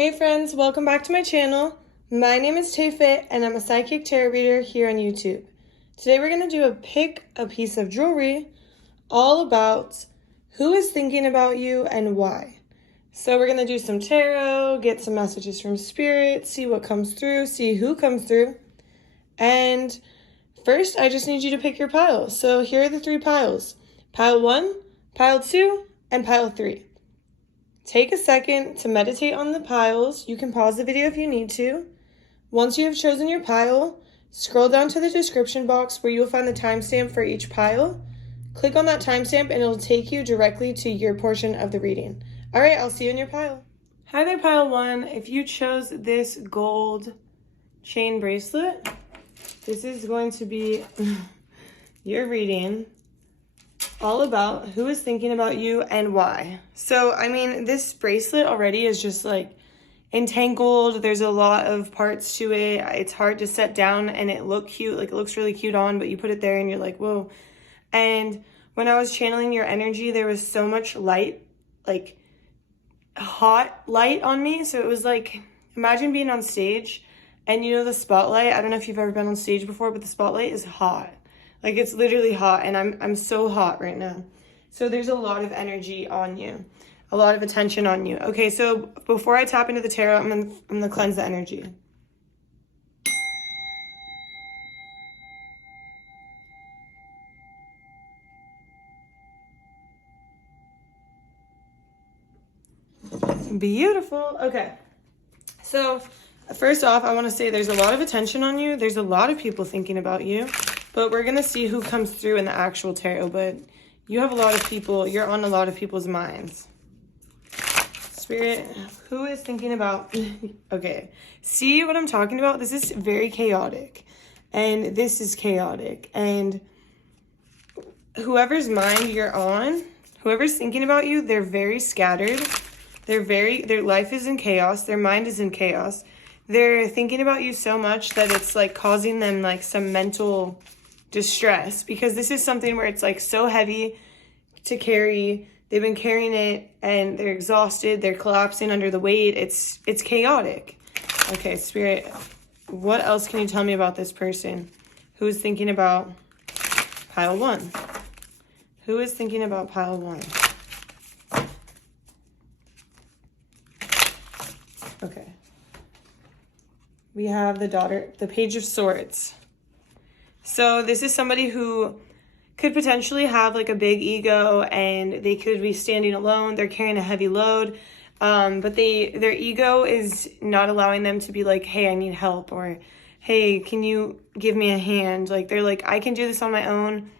Hey friends, welcome back to my channel. My name is TAYFIT and I'm a psychic tarot reader here on YouTube. Today we're going to do a pick a piece of jewelry all about who is thinking about you and why. So we're going to do some tarot, get some messages from spirit, see what comes through, see who comes through. And first I just need you to pick your piles. So here are the three piles. Pile 1, pile 2, and pile 3. Take a second to meditate on the piles. You can pause the video if you need to. Once you have chosen your pile, scroll down to the description box where you will find the timestamp for each pile. Click on that timestamp and it'll take you directly to your portion of the reading. All right, I'll see you in your pile. Hi there, pile 1. If you chose this gold chain bracelet, this is going to be your reading. All about who is thinking about you and why. So, I mean, this bracelet already is just like entangled. There's a lot of parts to it. It's hard to set down and it look cute. Like, it looks really cute on, but you put it there and you're like, whoa. And when I was channeling your energy, there was so much light, like hot light on me. So it was like, imagine being on stage and you know the spotlight. I don't know if you've ever been on stage before, but the spotlight is hot. Like, it's literally hot, and I'm so hot right now. So there's a lot of energy on you, a lot of attention on you. Okay, so before I tap into the tarot, I'm gonna cleanse the energy. Beautiful. Okay. So first off, I want to say there's a lot of attention on you. There's a lot of people thinking about you. But we're going to see who comes through in the actual tarot. But you have a lot of people. You're on a lot of people's minds. Spirit, who is thinking about... Okay. See what I'm talking about? This is very chaotic. And this is chaotic. And whoever's mind you're on, whoever's thinking about you, they're very scattered. Their life is in chaos. Their mind is in chaos. They're thinking about you so much that it's like causing them like some mental distress, because this is something where it's like so heavy to carry. They've been carrying it and they're exhausted. They're collapsing under the weight. It's chaotic. Okay, Spirit, what else can you tell me about this person who's thinking about pile 1? Who is thinking about pile 1? Okay. We have the Page of Swords. So this is somebody who could potentially have like a big ego and they could be standing alone. They're carrying a heavy load, but their ego is not allowing them to be like, hey, I need help, or hey, can you give me a hand? Like, they're like, I can do this on my own.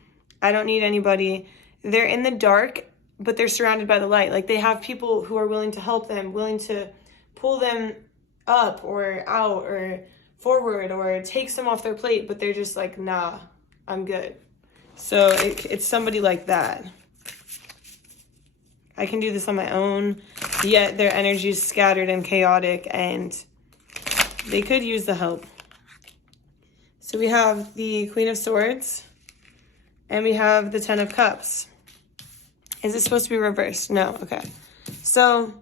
I don't need anybody. They're in the dark, but they're surrounded by the light. Like, they have people who are willing to help them, willing to pull them up or out or forward or take some off their plate, but they're just like, nah, I'm good. So it's somebody like that. I can do this on my own, yet their energy is scattered and chaotic and they could use the help. So we have the Queen of Swords and we have the Ten of Cups. Is it supposed to be reversed? No. Okay. So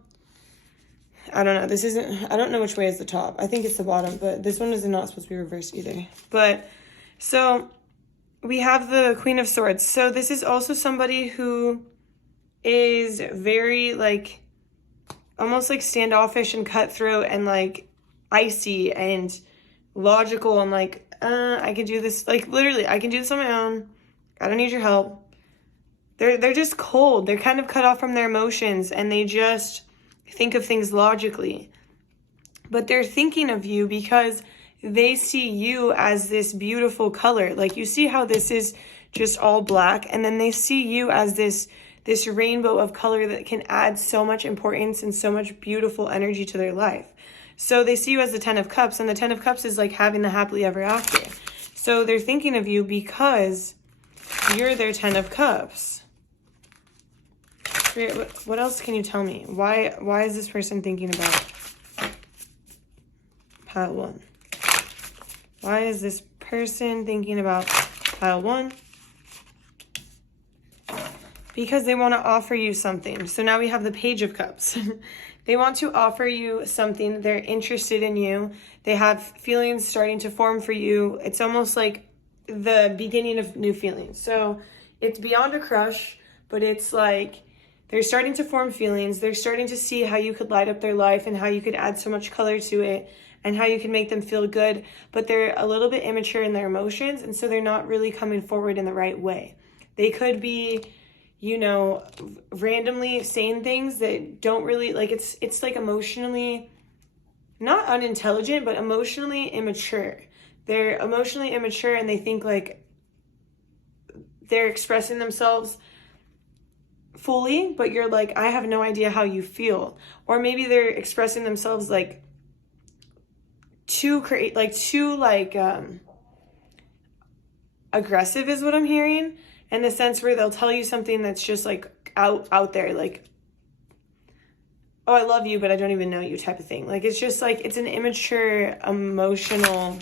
I don't know. This isn't, I don't know which way is the top. I think it's the bottom, but this one is not supposed to be reversed either. But so we have the Queen of Swords. So this is also somebody who is very like, almost like standoffish and cutthroat and like icy and logical and like, I can do this. Like, literally, I can do this on my own. I don't need your help. They're just cold. They're kind of cut off from their emotions and they just think of things logically, but they're thinking of you because they see you as this beautiful color. Like, you see how this is just all black, and then they see you as this rainbow of color that can add so much importance and so much beautiful energy to their life. So they see you as the Ten of Cups, and the Ten of Cups is like having the happily ever after. So they're thinking of you because you're their Ten of Cups. What else can you tell me? Why is this person thinking about pile 1? Why is this person thinking about pile 1? because they want to offer you something. So now we have the Page of Cups. They want to offer you something. They're interested in you. They have feelings starting to form for you. It's almost like the beginning of new feelings. So it's beyond a crush, but it's like they're starting to form feelings. They're starting to see how you could light up their life and how you could add so much color to it and how you can make them feel good. But they're a little bit immature in their emotions, and so they're not really coming forward in the right way. They could be, you know, randomly saying things that don't really, like, it's like emotionally, not unintelligent, but emotionally immature. They're emotionally immature and they think like they're expressing themselves fully, but you're like, I have no idea how you feel. Or maybe they're expressing themselves like too aggressive is what I'm hearing, in the sense where they'll tell you something that's just like out there, like, oh, I love you, but I don't even know you type of thing. Like, it's just like, it's an immature emotional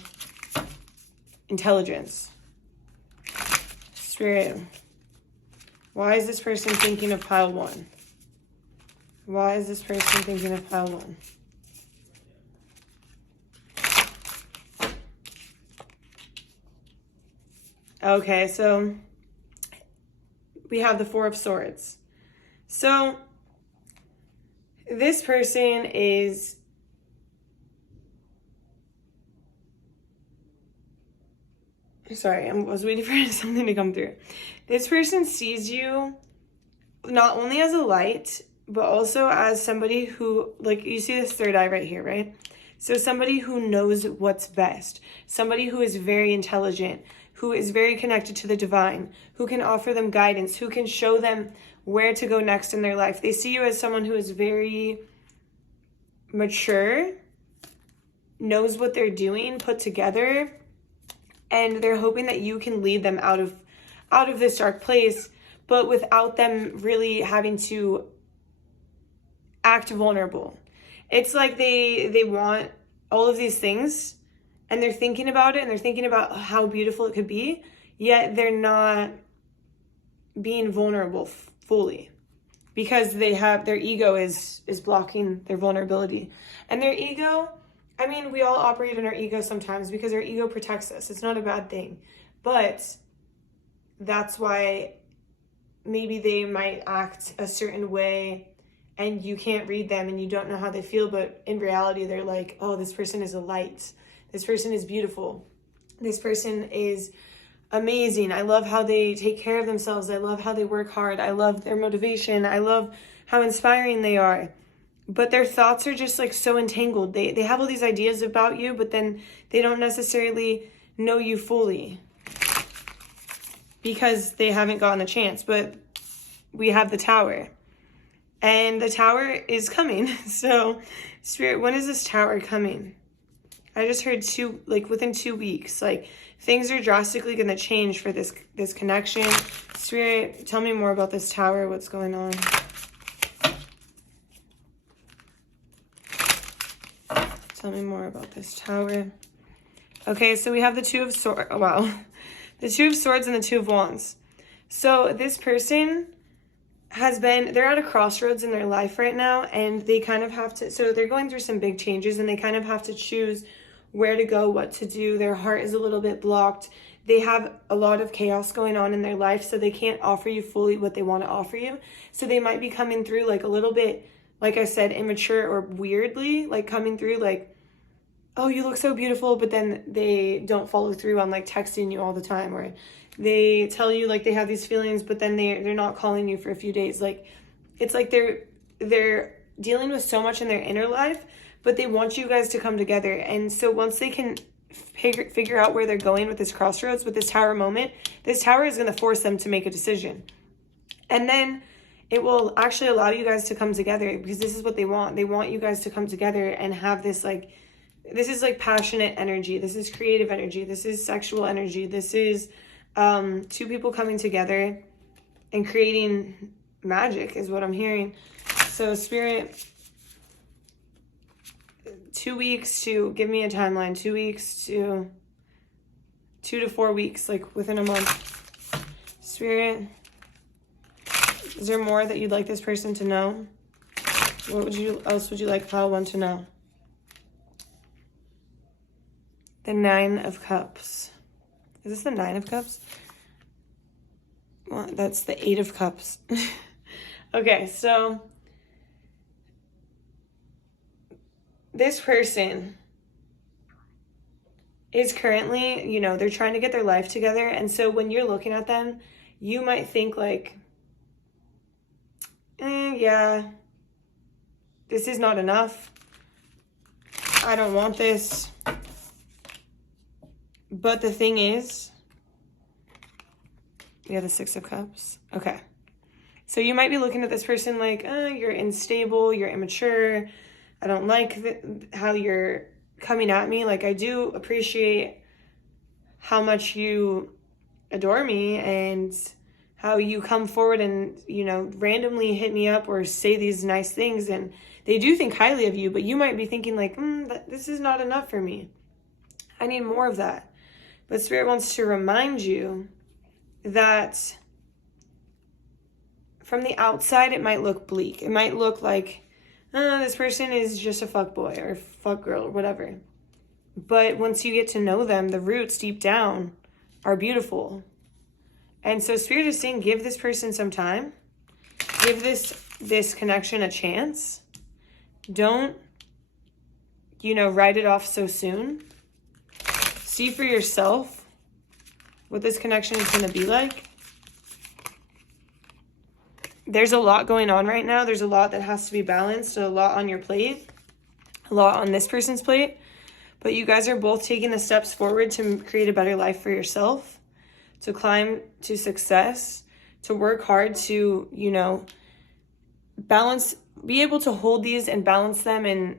intelligence. Spirit, why is this person thinking of pile 1? Why is this person thinking of pile 1? Okay, so we have the Four of Swords. So this person is, sorry, I was waiting for something to come through. This person sees you not only as a light, but also as somebody who, like, you see this third eye right here, right? So somebody who knows what's best, somebody who is very intelligent, who is very connected to the divine, who can offer them guidance, who can show them where to go next in their life. They see you as someone who is very mature, knows what they're doing, put together, and they're hoping that you can lead them out of this dark place, but without them really having to act vulnerable. It's like they want all of these things, and they're thinking about it, and they're thinking about how beautiful it could be, yet they're not being vulnerable fully, because they have, their ego is blocking their vulnerability. And their ego, I mean, we all operate in our ego sometimes because our ego protects us. It's not a bad thing. But that's why maybe they might act a certain way and you can't read them and you don't know how they feel. But in reality, they're like, oh, this person is a light. This person is beautiful. This person is amazing. I love how they take care of themselves. I love how they work hard. I love their motivation. I love how inspiring they are. But their thoughts are just like so entangled. They have all these ideas about you, but then they don't necessarily know you fully because they haven't gotten a chance. But we have the Tower, and the Tower is coming. So Spirit, when is this Tower coming? I just heard within 2 weeks, like things are drastically going to change for this connection. Spirit, tell me more about this Tower. What's going on? Tell me more about this Tower. Okay, so we have the Two of Swords. Oh, wow. The Two of Swords and the Two of Wands. So this person they're at a crossroads in their life right now, and they kind of have to, so they're going through some big changes, and they kind of have to choose where to go, what to do. Their heart is a little bit blocked. They have a lot of chaos going on in their life, so they can't offer you fully what they want to offer you. So they might be coming through like a little bit, like I said, immature or weirdly, like coming through like, oh, you look so beautiful, but then they don't follow through on like texting you all the time, or they tell you like they have these feelings, but then they're not calling you for a few days. Like, it's like they're dealing with so much in their inner life, but they want you guys to come together. And so once they can figure out where they're going with this crossroads, with this Tower moment, this Tower is going to force them to make a decision. And then it will actually allow you guys to come together, because this is what they want. They want you guys to come together and have this like, this is like passionate energy. This is creative energy. This is sexual energy. This is two people coming together and creating magic is what I'm hearing. So Spirit, 2 weeks to, give me a timeline, 2 weeks to 2 to 4 weeks, like within a month. Spirit, Is there more that you'd like this person to know? What else would you like pile 1 to know? The 9 of Cups. Is this the 9 of Cups? Well, that's the 8 of Cups. Okay, so this person is currently, you know, they're trying to get their life together. And so when you're looking at them, you might think like, yeah, this is not enough. I don't want this. But the thing is, we have the 6 of Cups. Okay. So you might be looking at this person like, you're unstable, you're immature. I don't like how you're coming at me. Like, I do appreciate how much you adore me and how you come forward and, you know, randomly hit me up or say these nice things. And they do think highly of you, but you might be thinking like, this is not enough for me. I need more of that. But Spirit wants to remind you that from the outside, it might look bleak. It might look like, this person is just a fuck boy or fuck girl or whatever. But once you get to know them, the roots deep down are beautiful. And so Spirit is saying, give this person some time. Give this connection a chance. Don't, you know, write it off so soon. See for yourself what this connection is going to be like. There's a lot going on right now. There's a lot that has to be balanced, a lot on your plate, a lot on this person's plate. But you guys are both taking the steps forward to create a better life for yourself, to climb to success, to work hard to, you know, balance, be able to hold these and balance them and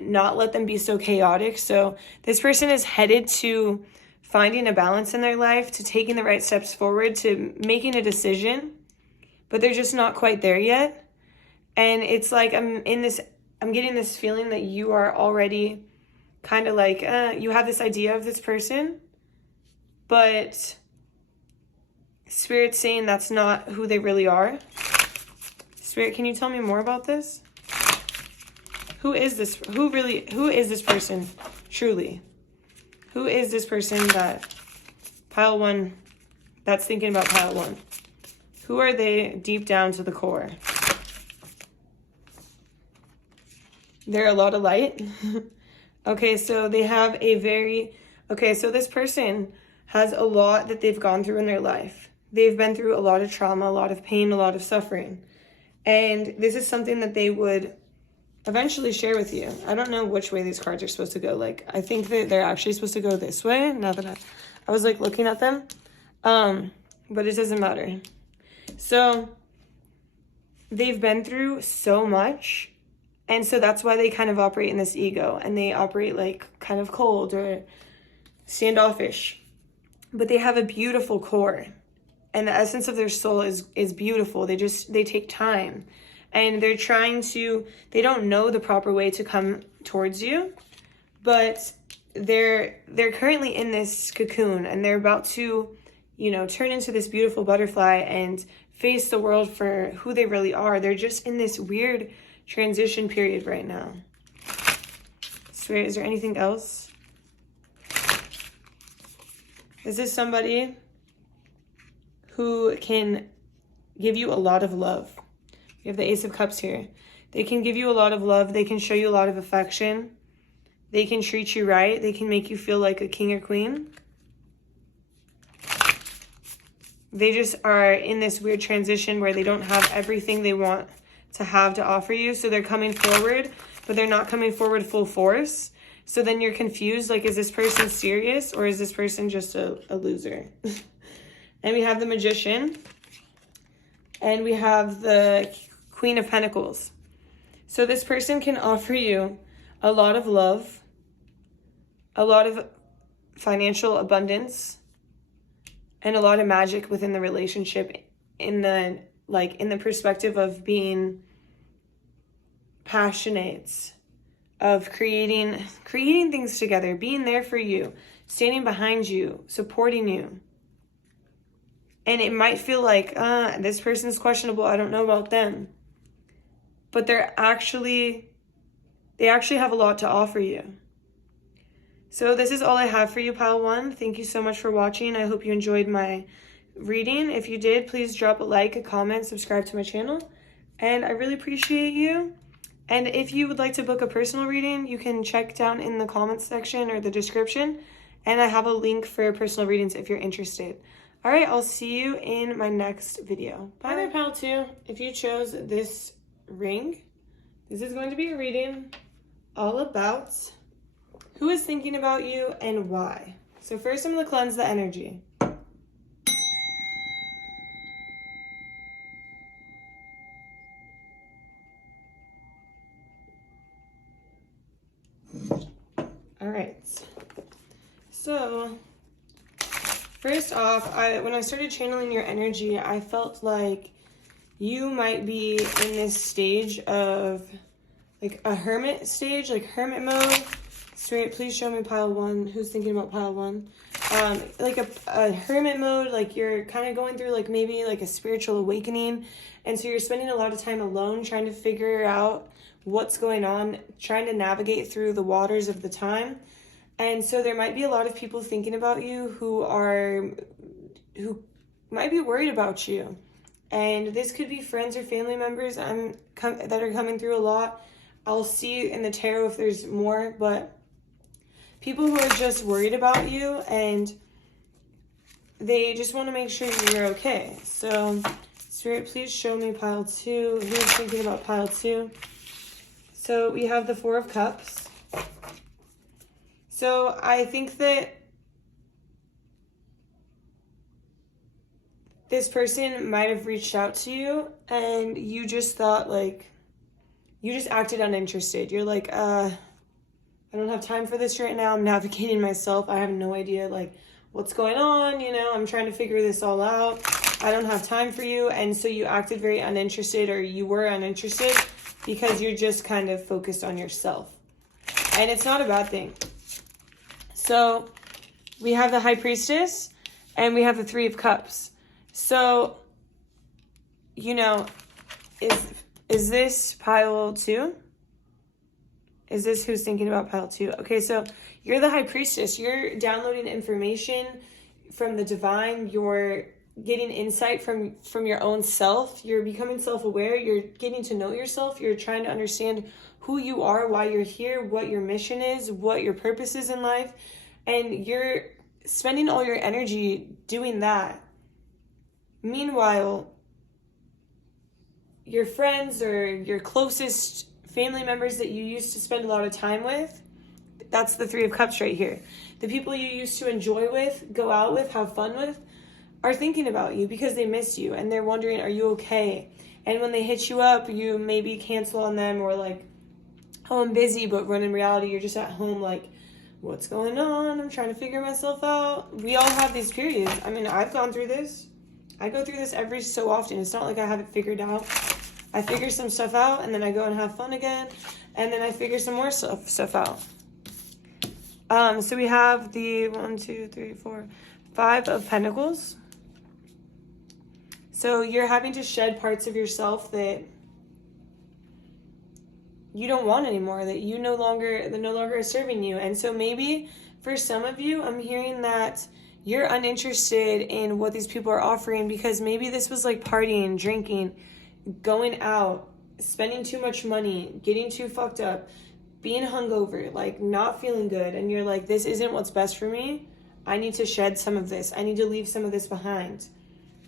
not let them be so chaotic. So this person is headed to finding a balance in their life, to taking the right steps forward, to making a decision. But they're just not quite there yet. And it's like I'm getting this feeling that you are already kind of like, you have this idea of this person, but Spirit's saying that's not who they really are. Spirit, can you tell me more about this? Who is this? Who is this person truly? Who is this person that pile 1, that's thinking about pile 1? Who are they deep down to the core? They're a lot of light. Okay, so they have so this person has a lot that they've gone through in their life. They've been through a lot of trauma, a lot of pain, a lot of suffering. And this is something that they would eventually share with you. I don't know which way these cards are supposed to go. Like, I think that they're actually supposed to go this way, now that I was like looking at them. But it doesn't matter. So they've been through so much, and so that's why they kind of operate in this ego, and they operate like kind of cold or standoffish. But they have a beautiful core, and the essence of their soul is beautiful. They take time, and they don't know the proper way to come towards you, but they're currently in this cocoon, and they're about to, you know, turn into this beautiful butterfly and face the world for who they really are. They're just in this weird transition period right now. Spirit, is there anything else? Is this somebody who can give you a lot of love? You have the Ace of Cups here. They can give you a lot of love. They can show you a lot of affection. They can treat you right. They can make you feel like a king or queen. They just are in this weird transition where they don't have everything they want to have to offer you. So they're coming forward, but they're not coming forward full force. So then you're confused, like, is this person serious or is this person just a loser? And we have the Magician. And we have the Queen of Pentacles. So this person can offer you a lot of love, a lot of financial abundance, and a lot of magic within the relationship in the perspective of being passionate, of creating things together, being there for you, standing behind you, supporting you. And it might feel like, this person's questionable, I don't know about them. But they actually have a lot to offer you. So this is all I have for you, Pile 1. Thank you so much for watching. I hope you enjoyed my reading. If you did, please drop a like, a comment, subscribe to my channel. And I really appreciate you. And if you would like to book a personal reading, you can check down in the comments section or the description. And I have a link for personal readings if you're interested. All right, I'll see you in my next video. Bye there, Pile 2. If you chose this ring, this is going to be a reading all about who is thinking about you and why. So first I'm going to cleanse the energy. All right. So first off, when I started channeling your energy, I felt like you might be in this stage of like a hermit stage, like hermit mode. Spirit, please show me Pile 1. Who's thinking about Pile 1? Like a hermit mode, like you're kind of going through like maybe like a spiritual awakening. And so you're spending a lot of time alone trying to figure out what's going on, trying to navigate through the waters of the time. And so there might be a lot of people thinking about you who might be worried about you. And this could be friends or family members that are coming through a lot. I'll see in the tarot if there's more, but people who are just worried about you and they just want to make sure you're okay. So, Spirit, please show me Pile 2. Who's thinking about Pile 2? So, we have the Four of Cups. So, I think that this person might have reached out to you and you just thought like, you just acted uninterested. You're like, I don't have time for this right now. I'm navigating myself. I have no idea like what's going on. You know, I'm trying to figure this all out. I don't have time for you. And so you acted very uninterested, or you were uninterested because you're just kind of focused on yourself. And it's not a bad thing. So we have the High Priestess and we have the Three of Cups. So, you know, is this Pile 2? Is this who's thinking about Pile 2? Okay, so you're the High Priestess. You're downloading information from the divine. You're getting insight from your own self. You're becoming self-aware. You're getting to know yourself. You're trying to understand who you are, why you're here, what your mission is, what your purpose is in life. And you're spending all your energy doing that. Meanwhile, your friends or your closest family members that you used to spend a lot of time with, that's the Three of Cups right here. The people you used to enjoy with, go out with, have fun with, are thinking about you because they miss you and they're wondering, are you okay? And when they hit you up, you maybe cancel on them or like, oh, I'm busy, but when in reality, you're just at home like, what's going on? I'm trying to figure myself out. We all have these periods. I mean, I've gone through this. I go through this every so often. It's not like I have it figured out. I figure some stuff out and then I go and have fun again. And then I figure some more stuff out. So we have the 5 of Pentacles. So you're having to shed parts of yourself that you don't want anymore, that no longer are serving you. And so maybe for some of you, I'm hearing that you're uninterested in what these people are offering because maybe this was like partying, drinking, going out, spending too much money, getting too fucked up, being hungover, like not feeling good. And you're like, this isn't what's best for me. I need to shed some of this. I need to leave some of this behind.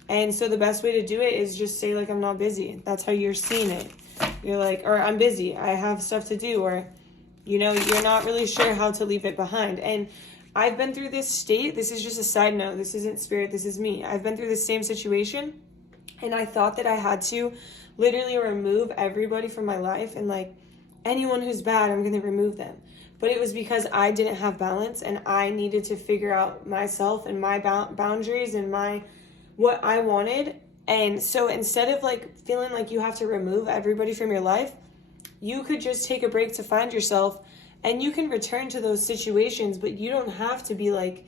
And so the best way to do it is just say like, I'm not busy. That's how you're seeing it. You're like, or I'm busy. I have stuff to do. Or, you know, you're not really sure how to leave it behind. And I've been through this state. This is just a side note. This isn't spirit. This is me. I've been through the same situation. And I thought that I had to literally remove everybody from my life. And like anyone who's bad, I'm going to remove them. But it was because I didn't have balance. And I needed to figure out myself and my boundaries and what I wanted. And so instead of like feeling like you have to remove everybody from your life, you could just take a break to find yourself and you can return to those situations, but you don't have to be like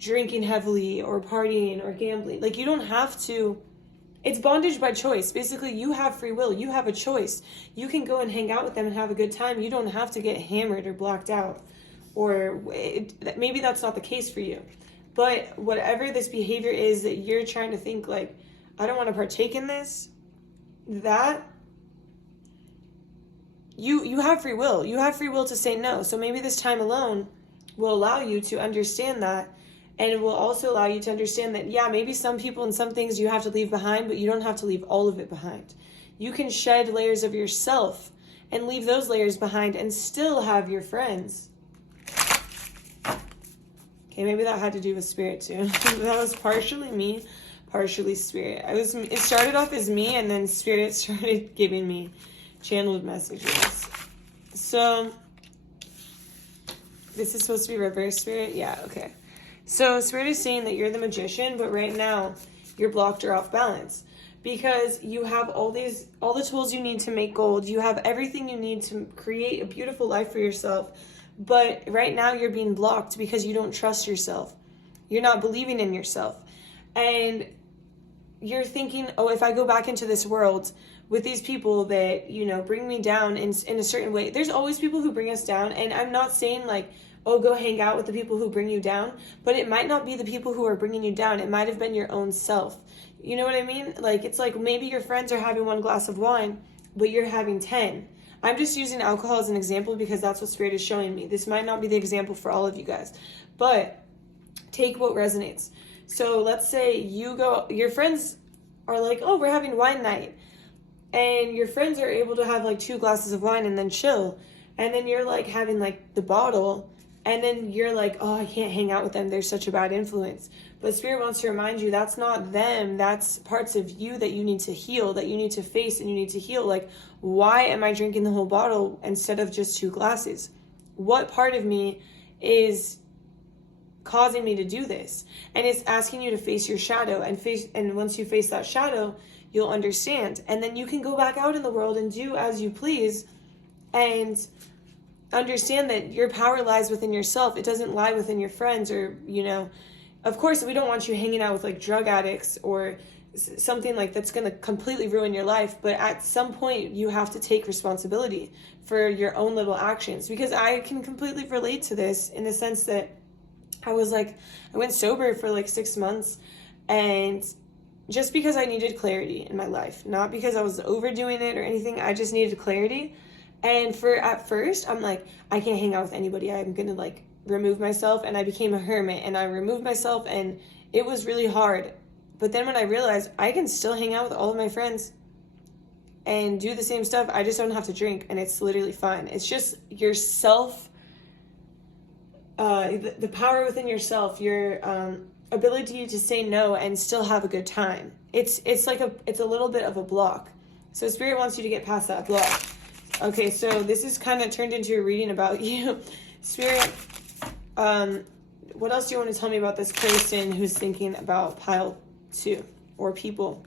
drinking heavily or partying or gambling. Like, you don't have to. It's bondage by choice. Basically, you have free will. You have a choice. You can go and hang out with them and have a good time. You don't have to get hammered or blacked out. Or maybe that's not the case for you. But whatever this behavior is that you're trying to think, like, I don't want to partake in this, that you have free will. You have free will to say no. So maybe this time alone will allow you to understand that. And it will also allow you to understand that, yeah, maybe some people and some things you have to leave behind, but you don't have to leave all of it behind. You can shed layers of yourself and leave those layers behind and still have your friends. Okay, maybe that had to do with spirit too. That was partially me, partially spirit. It started off as me, and then spirit started giving me channeled messages. So this is supposed to be reverse spirit? Yeah, okay. So spirit is saying that you're the magician, but right now you're blocked or off balance because you have all the tools you need to make gold. You have everything you need to create a beautiful life for yourself. But right now you're being blocked because you don't trust yourself. You're not believing in yourself. And you're thinking, oh, if I go back into this world with these people that, bring me down in a certain way. There's always people who bring us down. And I'm not saying like, oh, go hang out with the people who bring you down. But it might not be the people who are bringing you down. It might have been your own self. You know what I mean? Like, it's like maybe your friends are having 1 glass of wine, but you're having 10. I'm just using alcohol as an example because that's what spirit is showing me. This might not be the example for all of you guys, but take what resonates. So let's say your friends are like, oh, we're having wine night. And your friends are able to have like 2 glasses of wine and then chill. And then you're like having like the bottle. And then you're like, oh, I can't hang out with them. They're such a bad influence. But spirit wants to remind you that's not them. That's parts of you that you need to heal, that you need to face and you need to heal. Like, why am I drinking the whole bottle instead of just 2 glasses? What part of me is causing me to do this? And it's asking you to face your shadow and once you face that shadow, you'll understand. And then you can go back out in the world and do as you please and understand that your power lies within yourself. It doesn't lie within your friends or, of course, we don't want you hanging out with like drug addicts or something like that's going to completely ruin your life. But at some point you have to take responsibility for your own little actions, because I can completely relate to this in the sense that I went sober for like 6 months, and just because I needed clarity in my life, not because I was overdoing it or anything. I just needed clarity. And at first, I'm like, I can't hang out with anybody. I'm going to like remove myself. And I became a hermit and I removed myself, and it was really hard. But then when I realized I can still hang out with all of my friends and do the same stuff, I just don't have to drink, and it's literally fine. It's just yourself, the power within yourself, your ability to say no and still have a good time. It's a little bit of a block. So spirit wants you to get past that block. Okay, so this is kind of turned into a reading about you. Spirit, what else do you want to tell me about this person who's thinking about pile 2 or people?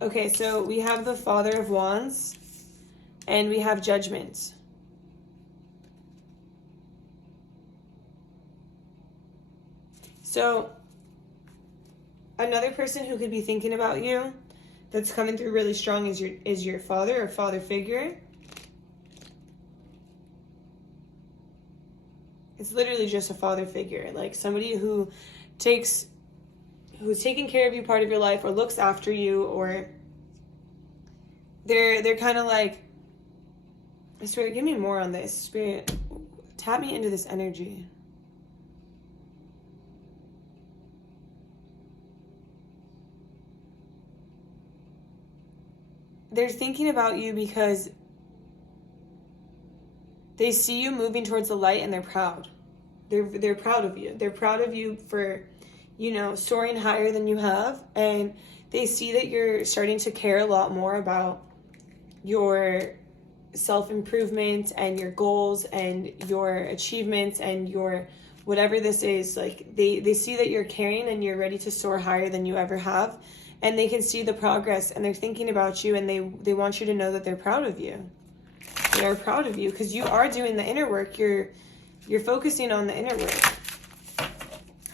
Okay, so we have the Father of Wands and we have Judgment. So another person who could be thinking about you that's coming through really strong is your father or father figure. It's literally just a father figure, like somebody who's taking care of you part of your life or looks after you, or they're kind of like, Spirit, give me more on this. Spirit, tap me into this energy. They're thinking about you because they see you moving towards the light, and they're proud. They're proud of you. They're proud of you for, soaring higher than you have. And they see that you're starting to care a lot more about your self-improvement and your goals and your achievements and your whatever this is. Like they see that you're caring and you're ready to soar higher than you ever have. And they can see the progress, and they're thinking about you, and they want you to know that they're proud of you. They are proud of you because you are doing the inner work. You're You're focusing on the inner work.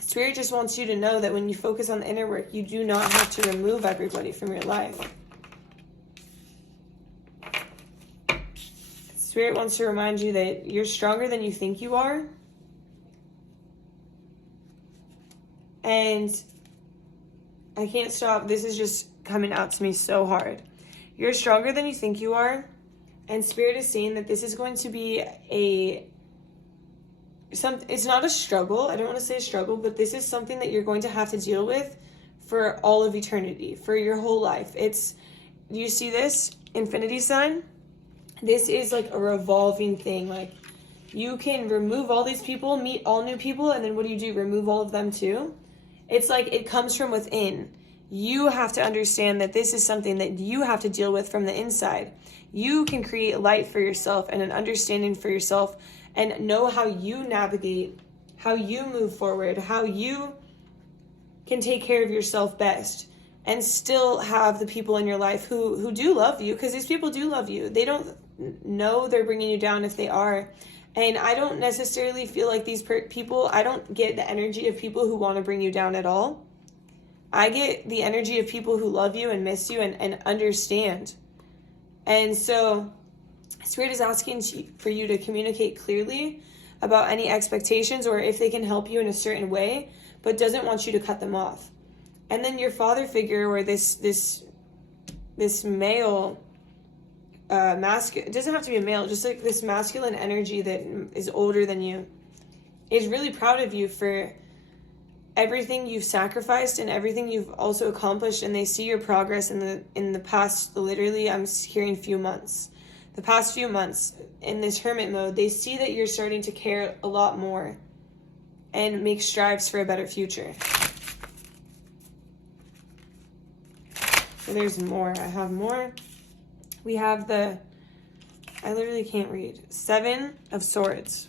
Spirit just wants you to know that when you focus on the inner work, you do not have to remove everybody from your life. Spirit wants to remind you that you're stronger than you think you are. And I can't stop. This is just coming out to me so hard. You're stronger than you think you are. And Spirit is saying that this is going to be it's not a struggle. I don't want to say a struggle, but this is something that you're going to have to deal with for all of eternity, for your whole life. You see this infinity sign? This is like a revolving thing. Like, you can remove all these people, meet all new people, and then what do? Remove all of them too? It's like it comes from within. You have to understand that this is something that you have to deal with from the inside. You can create light for yourself and an understanding for yourself and know how you navigate, how you move forward, how you can take care of yourself best and still have the people in your life who do love you, because these people do love you. They don't know they're bringing you down if they are. And I don't necessarily feel like these people, I don't get the energy of people who want to bring you down at all. I get the energy of people who love you and miss you and understand. And so Spirit is asking for you to communicate clearly about any expectations or if they can help you in a certain way, but doesn't want you to cut them off. And then your father figure, or this male, it doesn't have to be a male, just like this masculine energy that is older than you, is really proud of you for everything you've sacrificed and everything you've also accomplished, and they see your progress in the past, literally, I'm hearing few months. The past few months in this hermit mode, they see that you're starting to care a lot more and make strives for a better future. So there's more. I have more. We have I literally can't read. 7 of Swords.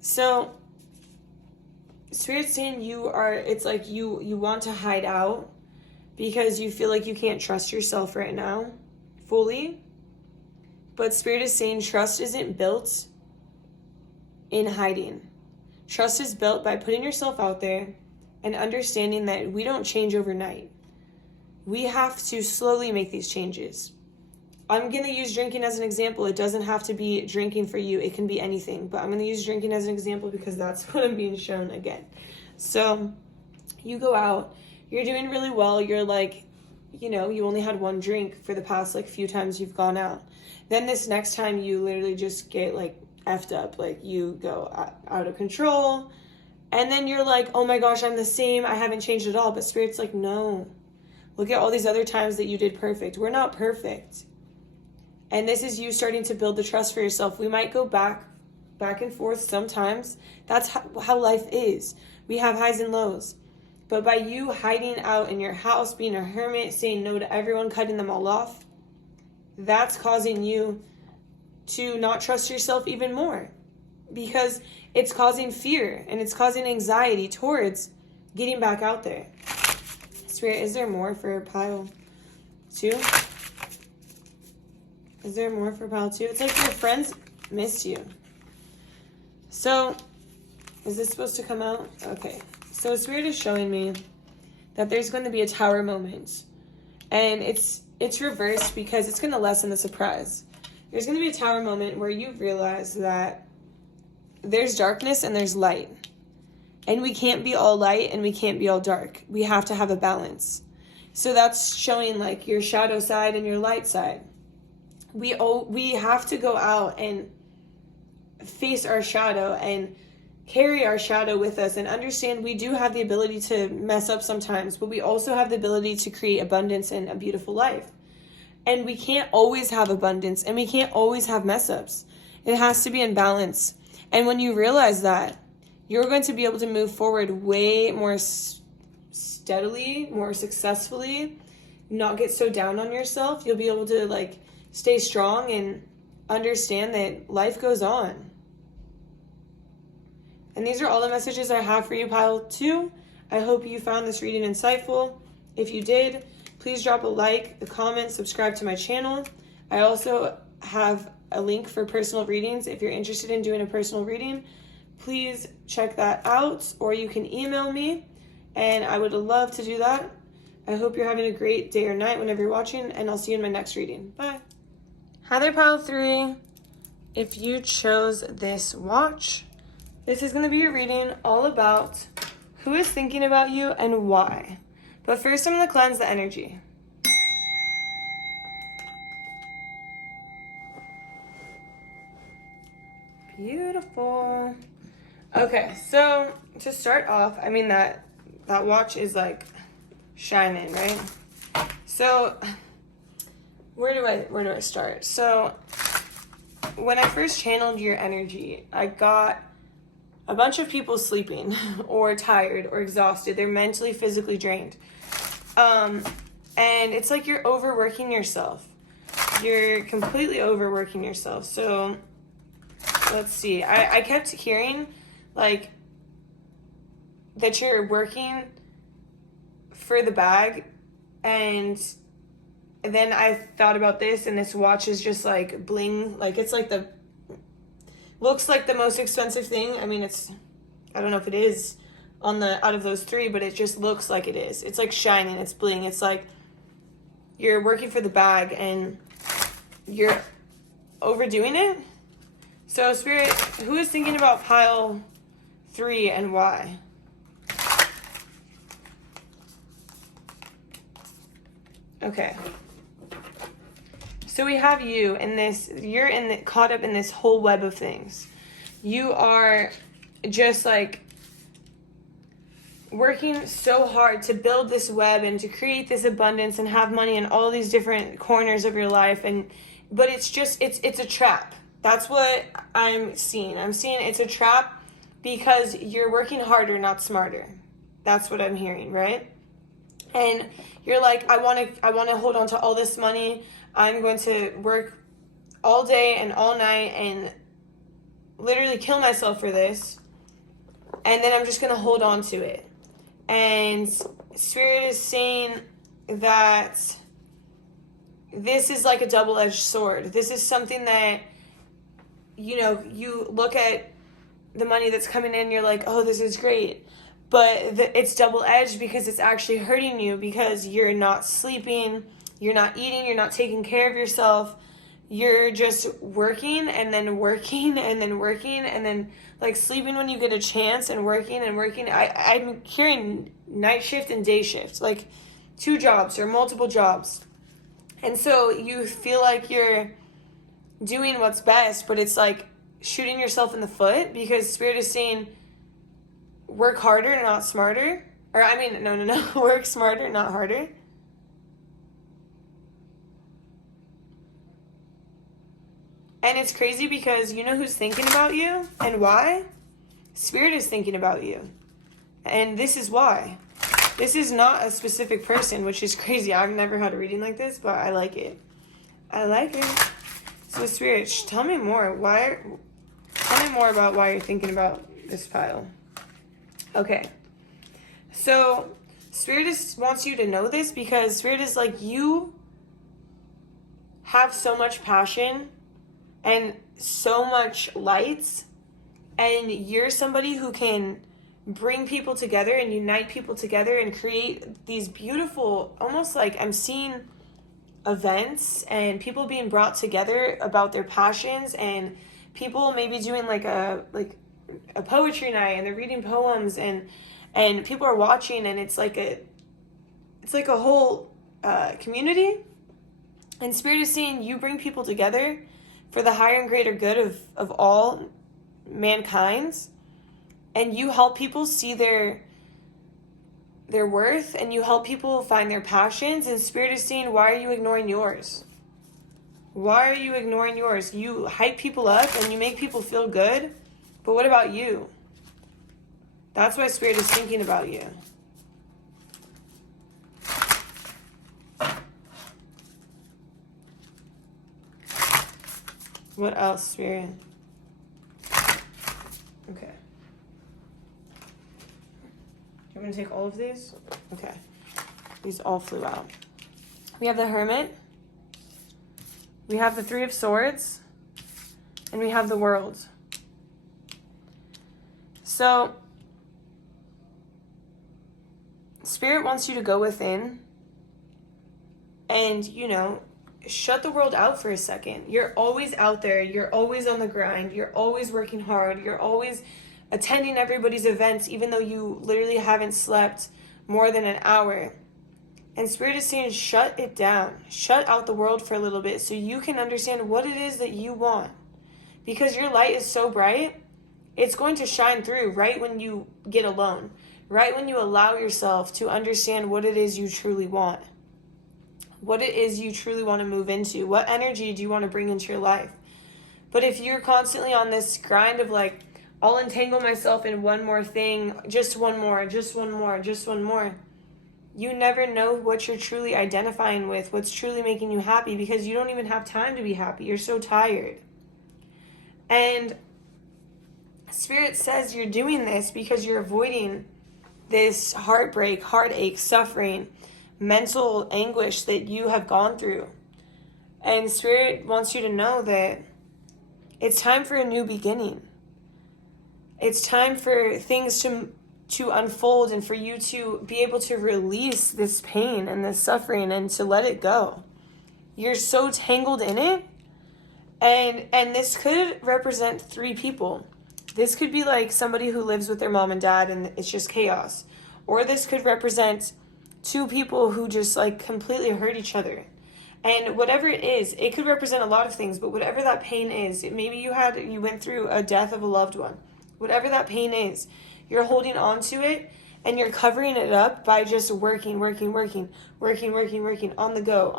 So Spirit's saying it's like you want to hide out because you feel like you can't trust yourself right now fully. But Spirit is saying trust isn't built in hiding. Trust is built by putting yourself out there and understanding that we don't change overnight. We have to slowly make these changes. I'm going to use drinking as an example. It doesn't have to be drinking for you. It can be anything. But I'm going to use drinking as an example because that's what I'm being shown again. So you go out. You're doing really well. You're like, you only had one drink for the past few times you've gone out. Then this next time you literally just get effed up. Like, you go out of control. And then you're like, oh my gosh, I'm the same. I haven't changed at all. But Spirit's like, no. Look at all these other times that you did perfect. We're not perfect. And this is you starting to build the trust for yourself. We might go back and forth sometimes. That's how life is. We have highs and lows. But by you hiding out in your house, being a hermit, saying no to everyone, cutting them all off, that's causing you to not trust yourself even more. Because it's causing fear and it's causing anxiety towards getting back out there. Spirit, is there more for pile 2? Is there more for pile 2? It's like your friends missed you. So, is this supposed to come out? Okay. So Spirit is showing me that there's going to be a tower moment. And it's reversed because it's going to lessen the surprise. There's going to be a tower moment where you realize that there's darkness and there's light. And we can't be all light and we can't be all dark. We have to have a balance. So that's showing your shadow side and your light side. We have to go out and face our shadow and carry our shadow with us and understand we do have the ability to mess up sometimes, but we also have the ability to create abundance and a beautiful life. And we can't always have abundance and we can't always have mess ups. It has to be in balance. And when you realize that, you're going to be able to move forward way more steadily, more successfully, not get so down on yourself. You'll be able to stay strong and understand that life goes on. And these are all the messages I have for you, pile 2. I hope you found this reading insightful. If you did, please drop a like, a comment, subscribe to my channel. I also have a link for personal readings. If you're interested in doing a personal reading, please check that out, or you can email me, and I would love to do that. I hope you're having a great day or night whenever you're watching, and I'll see you in my next reading. Bye. Hi there, pile 3. If you chose this watch, this is going to be a reading all about who is thinking about you and why. But first, I'm going to cleanse the energy. Beautiful. Okay, so to start off, I mean that watch is like shining, right? So where do I start? So when I first channeled your energy, I got a bunch of people sleeping or tired or exhausted. They're mentally, physically drained. And it's like you're overworking yourself. You're completely overworking yourself. So let's see. I kept hearing like that you're working for the bag, and then I thought about this, and this watch is just like bling, like it's like looks like the most expensive thing. I mean, I don't know if it is out of those 3, but it just looks like it is. It's like shining, it's bling. It's like you're working for the bag and you're overdoing it. So Spirit, who is thinking about pile 3 and why? Okay. So we have you in this, you're caught up in this whole web of things. You are just like working so hard to build this web and to create this abundance and have money in all these different corners of your life, but it's just it's a trap. That's what I'm seeing. I'm seeing it's a trap because you're working harder, not smarter. That's what I'm hearing, right? And you're like, I want to hold on to all this money. I'm going to work all day and all night and literally kill myself for this. And then I'm just going to hold on to it. And Spirit is saying that this is like a double-edged sword. This is something that, you look at the money that's coming in, you're like, oh, this is great. But it's double-edged because it's actually hurting you because you're not sleeping, you're not eating, you're not taking care of yourself. You're just working and then working and then working and then like sleeping when you get a chance and working and working. I'm hearing night shift and day shift, like 2 jobs or multiple jobs. And so you feel like you're doing what's best, but it's like shooting yourself in the foot because Spirit is saying work harder, not smarter. Or I mean, no. Work smarter, not harder. And it's crazy because you know who's thinking about you and why? Spirit is thinking about you. And this is why. This is not a specific person, which is crazy. I've never had a reading like this, but I like it. I like it. So Spirit, tell me more. Tell me more about why you're thinking about this pile. Okay. So Spirit wants you to know this because Spirit is like, you have so much passion and so much light, and you're somebody who can bring people together and unite people together and create these beautiful, almost like I'm seeing events and people being brought together about their passions, and people maybe doing like a poetry night and they're reading poems and people are watching, and it's like a whole community. And Spirit is saying you bring people together for the higher and greater good of all mankind, and you help people see their worth, and you help people find their passions. And Spirit is saying, why are you ignoring yours? Why are you ignoring yours? You hype people up and you make people feel good, but what about you? That's why Spirit is thinking about you. What else, Spirit? Okay. You want to take all of these? Okay. These all flew out. We have the Hermit. We have the 3 of Swords. and we have the World. So, Spirit wants you to go within and, shut the world out for a second. You're always out there. You're always on the grind. You're always working hard. You're always attending everybody's events, even though you literally haven't slept more than an hour. And Spirit is saying, shut it down. Shut out the world for a little bit so you can understand what it is that you want. Because your light is so bright, it's going to shine through right when you get alone. Right when you allow yourself to understand what it is you truly want. What it is you truly want to move into. What energy do you want to bring into your life? But if you're constantly on this grind of like, I'll entangle myself in one more thing, just one more, just one more, just one more. You never know what you're truly identifying with, what's truly making you happy, because you don't even have time to be happy. You're so tired. And Spirit says you're doing this because you're avoiding this heartbreak, heartache, suffering, mental anguish that you have gone through. And Spirit wants you to know that it's time for a new beginning. It's time for things to unfold and for you to be able to release this pain and this suffering and to let it go. You're so tangled in it. And this could represent 3 people. This could be like somebody who lives with their mom and dad and it's just chaos. Or this could represent 2 people who just like completely hurt each other. And whatever it is, it could represent a lot of things, but whatever that pain is, maybe you went through a death of a loved one. Whatever that pain is, you're holding on to it and you're covering it up by just working, on the go.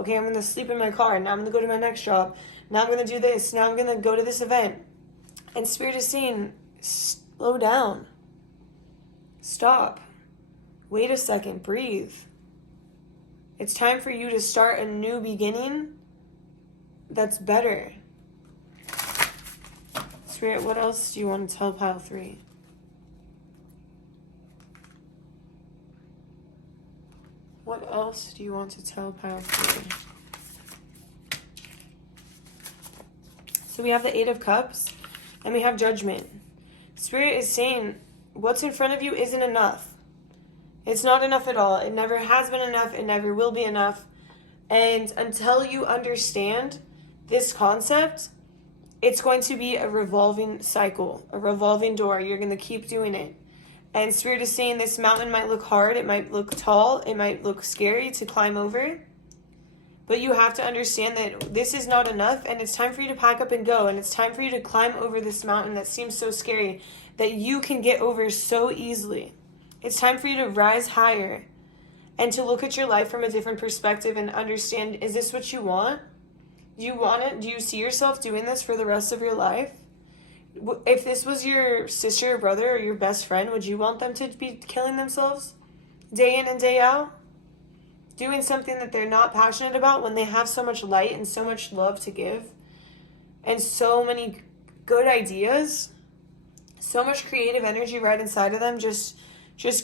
Okay, I'm going to sleep in my car. Now I'm going to go to my next job. Now I'm going to do this. Now I'm going to go to this event. And Spirit is saying, slow down. Stop. Wait a second. Breathe. It's time for you to start a new beginning that's better. Spirit, what else do you want to tell pile 3? What else do you want to tell pile 3? So we have the 8 of Cups and we have Judgment. Spirit is saying what's in front of you isn't enough. It's not enough at all. It never has been enough. It never will be enough. And until you understand this concept, it's going to be a revolving cycle, a revolving door. You're going to keep doing it. And Spirit is saying this mountain might look hard. It might look tall. It might look scary to climb over. But you have to understand that this is not enough. And it's time for you to pack up and go. And it's time for you to climb over this mountain that seems so scary that you can get over so easily. It's time for you to rise higher and to look at your life from a different perspective and understand, is this what you want? Do you want it? Do you see yourself doing this for the rest of your life? If this was your sister or brother or your best friend, would you want them to be killing themselves day in and day out? Doing something that they're not passionate about when they have so much light and so much love to give and so many good ideas, so much creative energy right inside of them, just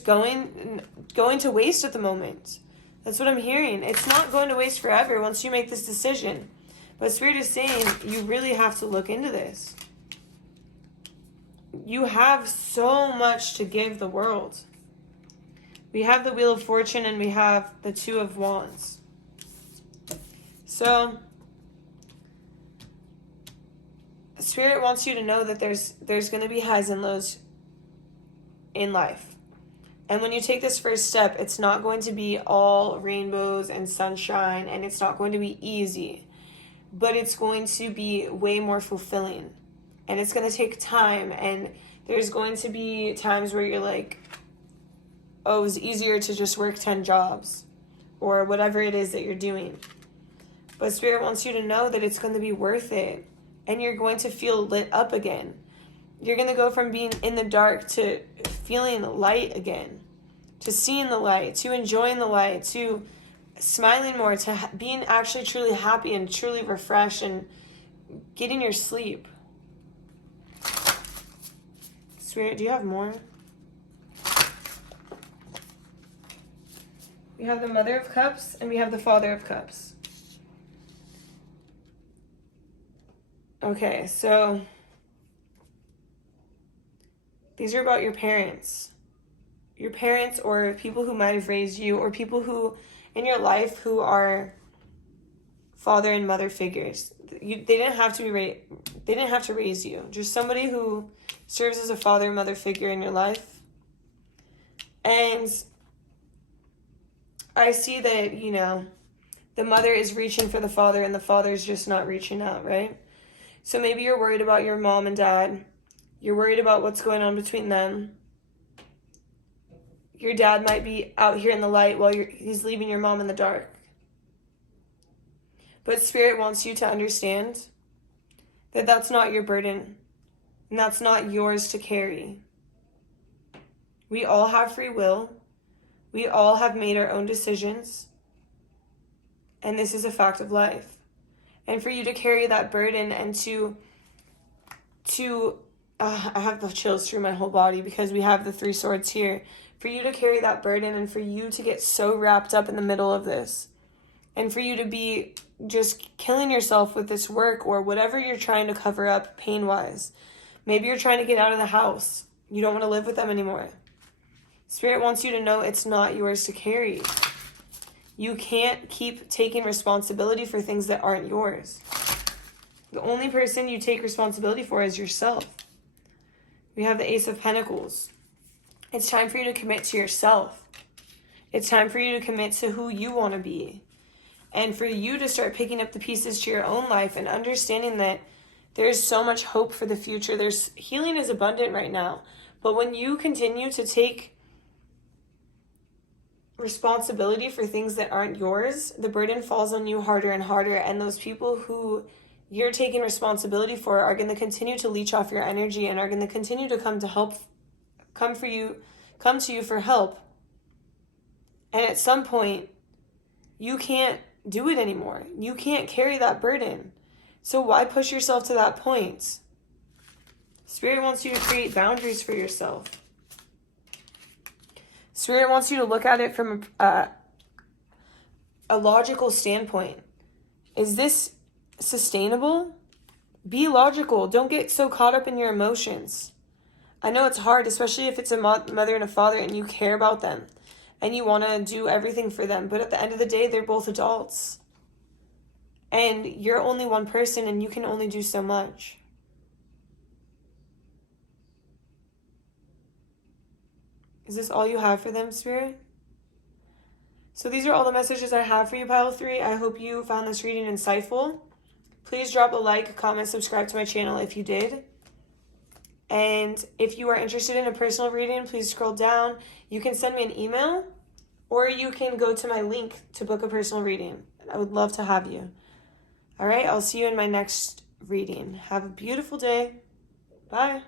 going to waste at the moment. That's what I'm hearing. It's not going to waste forever once you make this decision. But Spirit is saying you really have to look into this. You have so much to give the world. We have the Wheel of Fortune and we have the 2 of Wands. So Spirit wants you to know that there's going to be highs and lows in life. And when you take this first step, it's not going to be all rainbows and sunshine, and it's not going to be easy, but it's going to be way more fulfilling. And it's going to take time, and there's going to be times where you're like, oh, it was easier to just work 10 jobs or whatever it is that you're doing. But Spirit wants you to know that it's going to be worth it, and you're going to feel lit up again. You're going to go from being in the dark to feeling light again, to seeing the light, to enjoying the light, to smiling more, to being actually truly happy and truly refreshed and getting your sleep. Spirit, do you have more? We have the Mother of Cups and we have the Father of Cups. Okay, so these are about your parents. Your parents or people who might have raised you, or people who in your life who are father and mother figures. They didn't have to raise you. Just somebody who serves as a father and mother figure in your life. And I see that, the mother is reaching for the father and the father's just not reaching out, right? So maybe you're worried about your mom and dad. You're worried about what's going on between them. Your dad might be out here in the light while he's leaving your mom in the dark. But Spirit wants you to understand that that's not your burden, and that's not yours to carry. We all have free will. We all have made our own decisions. And this is a fact of life. And for you to carry that burden and I have the chills through my whole body because we have the 3 swords here. For you to carry that burden and for you to get so wrapped up in the middle of this, and for you to be just killing yourself with this work or whatever you're trying to cover up pain-wise. Maybe you're trying to get out of the house. You don't want to live with them anymore. Spirit wants you to know it's not yours to carry. You can't keep taking responsibility for things that aren't yours. The only person you take responsibility for is yourself. We have the Ace of Pentacles. It's time for you to commit to yourself. It's time for you to commit to who you want to be. And for you to start picking up the pieces to your own life and understanding that there's so much hope for the future. Healing is abundant right now. But when you continue to take responsibility for things that aren't yours, the burden falls on you harder and harder. And those people who you're taking responsibility for are going to continue to leech off your energy and are going to continue to come to you for help. And at some point, you can't do it anymore. You can't carry that burden. So why push yourself to that point? Spirit wants you to create boundaries for yourself. Spirit wants you to look at it from a logical standpoint. Is this sustainable? Be logical. Don't get so caught up in your emotions. I know it's hard, especially if it's a mother and a father and you care about them and you want to do everything for them. But at the end of the day, they're both adults. And you're only one person and you can only do so much. Is this all you have for them, Spirit? So these are all the messages I have for you, Pile 3. I hope you found this reading insightful. Please drop a like, comment, subscribe to my channel if you did. And if you are interested in a personal reading, please scroll down. You can send me an email or you can go to my link to book a personal reading. I would love to have you. All right, I'll see you in my next reading. Have a beautiful day. Bye.